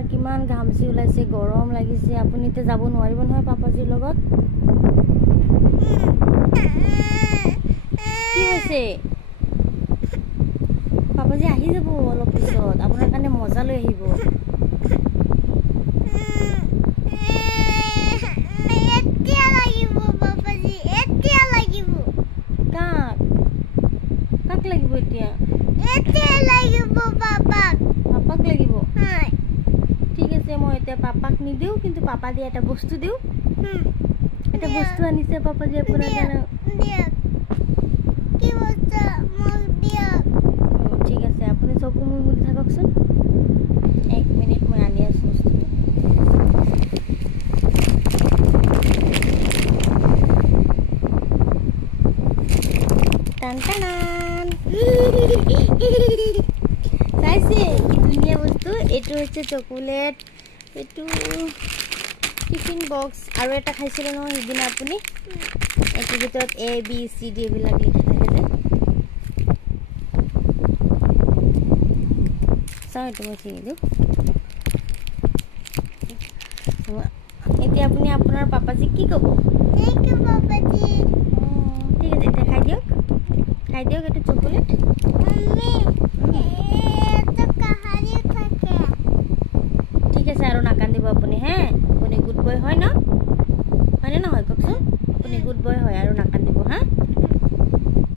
আপোনাৰ কিমান ঘামচি ওলাইছে, গৰম লাগিছে, আপুনি এতিয়া যাব নোৱাৰিব নহয় পাপাজিৰ লগত। কি হৈছে? পাপাজি আহি যাব অলপ পিছত, আপোনাৰ কাৰণে মজা লৈ আহিব। কাক লাগিব এতিয়া? পাপাক লাগিব। ঠিক আছে, মই এতিয়া পাপাক নিদিওঁ, কিন্তু পাপা দিয়ে এটা বস্তু দিওঁ। এটা বস্তু আনিছে পাপাজি আপোনাৰ কাৰণে। ঠিক আছে, আপুনি চকু মুদি থাককচোন। 1 মিনিট, মই আনি আছো বস্তুটো। চাইছে কি ধুনীয়া বস্তু? এইটো হৈছে চকলেট। এইটো টিফিন বক্স। আৰু এটা খাইছিলে নহয় সেইদিনা আপুনি, এইটোৰ ভিতৰত ABCD এইবিলাক লিখা থাকে যে। চাওঁ এইটো মই চিঙি দিওঁ। এতিয়া আপুনি আপোনাৰ পাপাজিক কি ক'ব? ঠিক আছে, এতিয়া খাই দিয়ক। খাই দিয়ক এইটো চকলেট। ঠিক আছে, আৰু নাকান্দিব আপুনি। হে, আপুনি গুড বয় হয় ন? হয়নে নহয় কওকচোন? আপুনি গুড বয় হয়, আৰু নাকান্দিব হা।